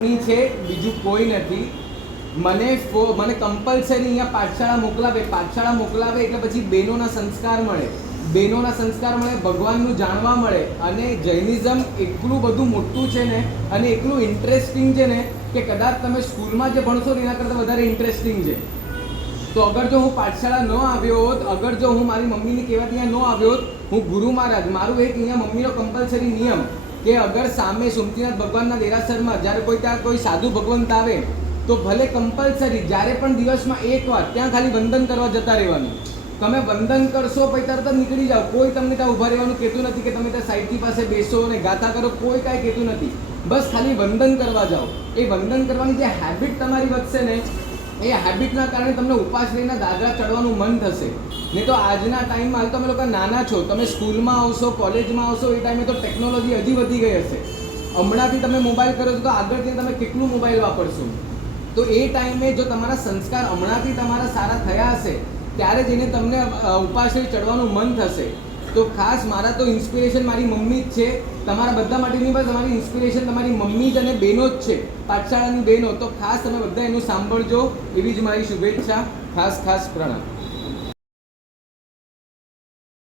છે બીજું કોઈ નથી. મને કમ્પલસરી અહીંયા પાઠશાળા મોકલાવે એટલે પછી બહેનોના સંસ્કાર મળે, ભગવાનનું જાણવા મળે. અને જૈનિઝમ એટલું બધું મોટું છે ને અને એટલું ઇન્ટરેસ્ટિંગ છે ને કે કદાચ તમે સ્કૂલમાં જે ભણશો એના કરતાં વધારે ઇન્ટરેસ્ટિંગ છે. તો અગર જો હું પાઠશાળા ન આવ્યો હોત, અગર જો હું મારી મમ્મીની કહેવાથી અહીંયા ન આવ્યો હોત, હું ગુરુ મહારાજ, મારું એક અહીંયા મમ્મીનો કમ્પલસરી નિયમ કે અગર સામે સુમતીનાથ ભગવાનના દેરાસરમાં જ્યારે ત્યાં કોઈ સાધુ ભગવંત આવે તો ભલે કમ્પલસરી જ્યારે પણ દિવસમાં એકવાર ત્યાં ખાલી વંદન કરવા જતા રહેવાનું. તમે વંદન કરશો પછી તરત જ નીકળી જાઓ. કોઈ તમને ત્યાં ઊભા રહેવાનું કહેતું નથી કે તમે ત્યાં સાઈડની પાસે બેસો અને ગાથા કરો, કોઈ કાંઈ કહેતું નથી. બસ ખાલી વંદન કરવા જાઓ. એ વંદન કરવાની જે હેબિટ તમારી વધશે ને, એ હેબિટના કારણે તમને ઉપાશ્રયના દાદરા ચડવાનું મન થશે. નહીં તો આજના ટાઈમમાં હાલ તમે લોકો નાના છો, તમે સ્કૂલમાં આવશો, કોલેજમાં આવશો, એ ટાઈમે તો ટેકનોલોજી હજી વધી ગઈ હશે. હમણાંથી તમે મોબાઈલ કરો છો તો આગળથી તમે કેટલું મોબાઈલ વાપરશો. તો એ ટાઈમે જો તમારા સંસ્કાર હમણાંથી તમારા સારા થયા હશે ત્યારે જઈને તમને ઉપાશ્રય ચડવાનું મન થશે. તો ખાસ મારા તો ઇન્સ્પિરેશન મારી મમ્મી જ છે. તમારા બધા માટેની બસ અમારી ઇન્સ્પિરેશન તમારી મમ્મી જ અને બહેનો જ છે, પાઠશાળાની બહેનો. તો ખાસ તમે બધા એનું સાંભળજો, એવી જ મારી શુભેચ્છા. ખાસ પ્રણામ.